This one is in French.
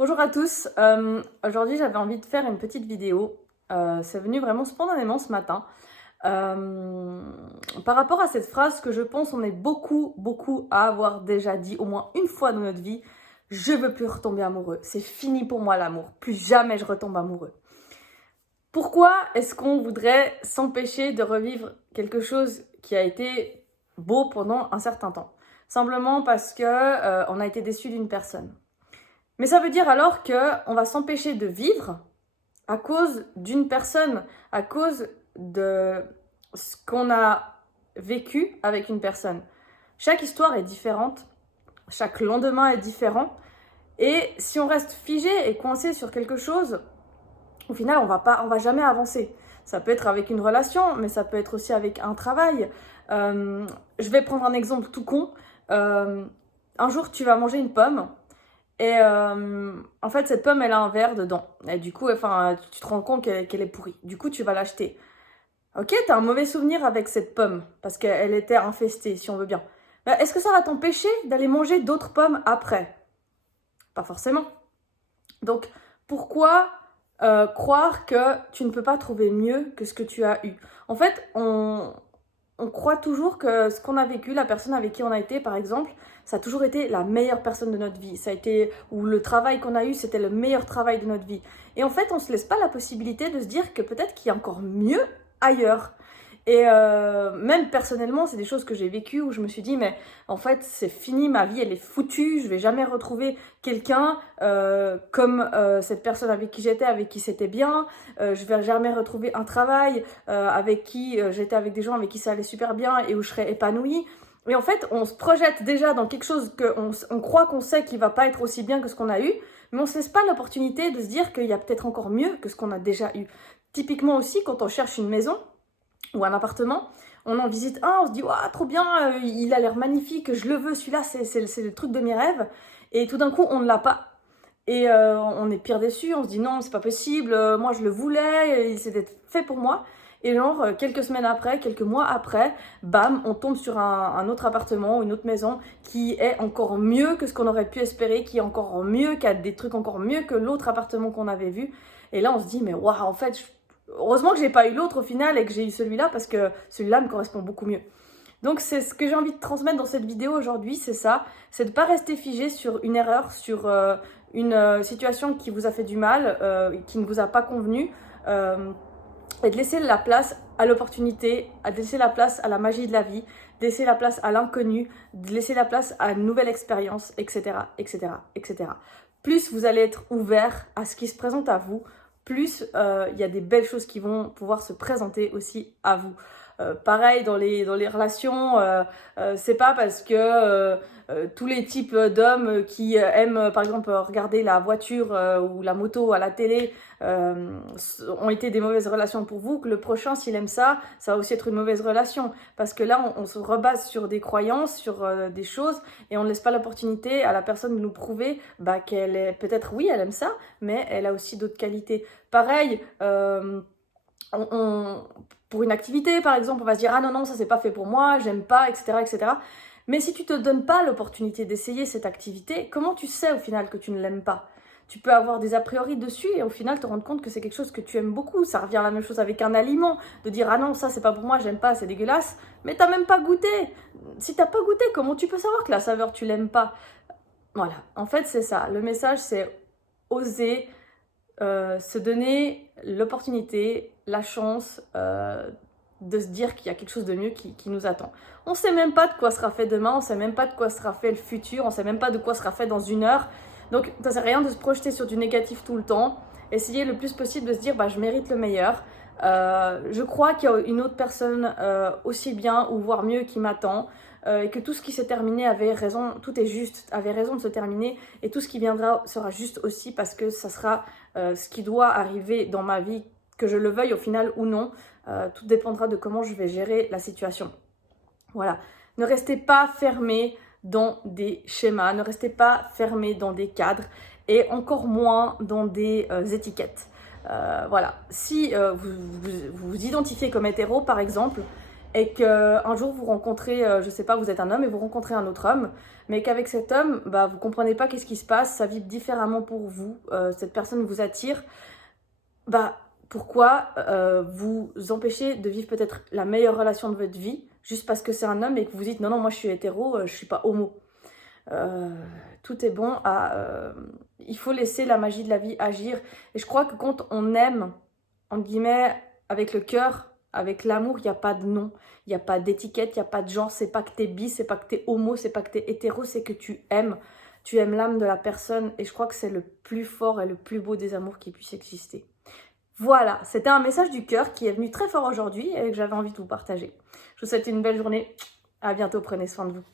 Bonjour à tous, aujourd'hui j'avais envie de faire une petite vidéo, c'est venu vraiment spontanément ce matin, euh, par rapport à cette phrase que je pense on est beaucoup à avoir déjà dit au moins une fois dans notre vie: je veux plus retomber amoureux, c'est fini pour moi l'amour, plus jamais je retombe amoureux. Pourquoi est-ce qu'on voudrait s'empêcher de revivre quelque chose qui a été beau pendant un certain temps? Simplement parce que on a été déçu d'une personne. Mais ça veut dire alors qu'on va s'empêcher de vivre à cause d'une personne, à cause de ce qu'on a vécu avec une personne. Chaque histoire est différente, chaque lendemain est différent, et si on reste figé et coincé sur quelque chose, au final on va jamais avancer. Ça peut être avec une relation, mais ça peut être aussi avec un travail. Je vais prendre un exemple tout con. Un jour tu vas manger une pomme. Et en fait, cette pomme, elle a un verre dedans. Et du coup, enfin, tu te rends compte qu'elle est pourrie. Du coup, tu vas l'acheter. Ok, t'as un mauvais souvenir avec cette pomme, parce qu'elle était infestée, si on veut bien. Mais est-ce que ça va t'empêcher d'aller manger d'autres pommes après? Pas forcément. Donc, pourquoi croire que tu ne peux pas trouver mieux que ce que tu as eu? En fait, on croit toujours que ce qu'on a vécu, la personne avec qui on a été, par exemple, ça a toujours été la meilleure personne de notre vie. Ça a été, ou le travail qu'on a eu, c'était le meilleur travail de notre vie. Et en fait, on ne se laisse pas la possibilité de se dire que peut-être qu'il y a encore mieux ailleurs. Et même personnellement, c'est des choses que j'ai vécues où je me suis dit, mais en fait, c'est fini, ma vie, elle est foutue, je vais jamais retrouver quelqu'un comme cette personne avec qui j'étais, avec qui c'était bien, je vais jamais retrouver un travail avec qui j'étais avec des gens avec qui ça allait super bien et où je serais épanouie. Et en fait, on se projette déjà dans quelque chose qu'on croit qu'on sait qui va pas être aussi bien que ce qu'on a eu, mais on se laisse pas l'opportunité de se dire qu'il y a peut-être encore mieux que ce qu'on a déjà eu. Typiquement aussi, quand on cherche une maison, ou un appartement, on en visite un, on se dit waouh, trop bien, il a l'air magnifique, je le veux, celui-là, c'est le truc de mes rêves. Et tout d'un coup, on ne l'a pas. Et on est pire déçu, on se dit non, c'est pas possible, moi je le voulais, c'était fait pour moi. Et genre, quelques semaines après, quelques mois après, bam, on tombe sur un autre appartement, une autre maison qui est encore mieux que ce qu'on aurait pu espérer, qui est encore mieux, qui a des trucs encore mieux que l'autre appartement qu'on avait vu. Et là, on se dit, mais waouh, en fait, heureusement que j'ai pas eu l'autre au final et que j'ai eu celui-là parce que celui-là me correspond beaucoup mieux. Donc c'est ce que j'ai envie de transmettre dans cette vidéo aujourd'hui, c'est ça, c'est de ne pas rester figé sur une erreur, sur une situation qui vous a fait du mal, qui ne vous a pas convenu, et de laisser la place à l'opportunité, de laisser la place à la magie de la vie, de laisser la place à l'inconnu, de laisser la place à une nouvelle expérience, etc., etc., etc. Plus vous allez être ouvert à ce qui se présente à vous, plus il y a des belles choses qui vont pouvoir se présenter aussi à vous. Pareil dans les relations, c'est pas parce que tous les types d'hommes qui aiment par exemple regarder la voiture ou la moto à la télé ont été des mauvaises relations pour vous que le prochain, s'il aime ça, ça va aussi être une mauvaise relation. Parce que là, on se rebase sur des croyances, sur des choses, et on ne laisse pas l'opportunité à la personne de nous prouver qu'elle est, peut-être oui, elle aime ça, mais elle a aussi d'autres qualités. Pareil, pour une activité, par exemple, on va se dire « Ah non, non, ça c'est pas fait pour moi, j'aime pas, etc. etc. » Mais si tu te donnes pas l'opportunité d'essayer cette activité, comment tu sais au final que tu ne l'aimes pas? Tu peux avoir des a priori dessus et au final te rendre compte que c'est quelque chose que tu aimes beaucoup. Ça revient à la même chose avec un aliment, de dire « Ah non, ça c'est pas pour moi, j'aime pas, c'est dégueulasse. » Mais t'as même pas goûté. Si t'as pas goûté, comment tu peux savoir que la saveur tu l'aimes pas? Voilà, en fait c'est ça. Le message c'est oser se donner l'opportunité, la chance de se dire qu'il y a quelque chose de mieux qui nous attend. On ne sait même pas de quoi sera fait demain, on ne sait même pas de quoi sera fait le futur, on ne sait même pas de quoi sera fait dans une heure. Donc ça ne sert à rien de se projeter sur du négatif tout le temps. Essayer le plus possible de se dire je mérite le meilleur. Je crois qu'il y a une autre personne aussi bien ou voire mieux qui m'attend. Et que tout ce qui s'est terminé avait raison, tout est juste, avait raison de se terminer, et tout ce qui viendra sera juste aussi parce que ça sera ce qui doit arriver dans ma vie, que je le veuille au final ou non. Tout dépendra de comment je vais gérer la situation. Voilà. Ne restez pas fermés dans des schémas, ne restez pas fermés dans des cadres et encore moins dans des étiquettes. Voilà. Si vous vous identifiez comme hétéro, par exemple, et qu'un jour vous rencontrez, je sais pas, vous êtes un homme et vous rencontrez un autre homme, mais qu'avec cet homme, bah, vous comprenez pas qu'est-ce qui se passe, ça vibre différemment pour vous, cette personne vous attire, bah pourquoi vous empêcher de vivre peut-être la meilleure relation de votre vie juste parce que c'est un homme et que vous dites non, non, moi je suis hétéro, je suis pas homo. Tout est bon il faut laisser la magie de la vie agir. Et je crois que quand on aime, entre guillemets, avec le cœur, avec l'amour, il n'y a pas de nom, il n'y a pas d'étiquette, il n'y a pas de genre, c'est pas que t'es bi, c'est pas que t'es homo, c'est pas que t'es hétéro, c'est que tu aimes. Tu aimes l'âme de la personne et je crois que c'est le plus fort et le plus beau des amours qui puisse exister. Voilà, c'était un message du cœur qui est venu très fort aujourd'hui et que j'avais envie de vous partager. Je vous souhaite une belle journée, à bientôt, prenez soin de vous.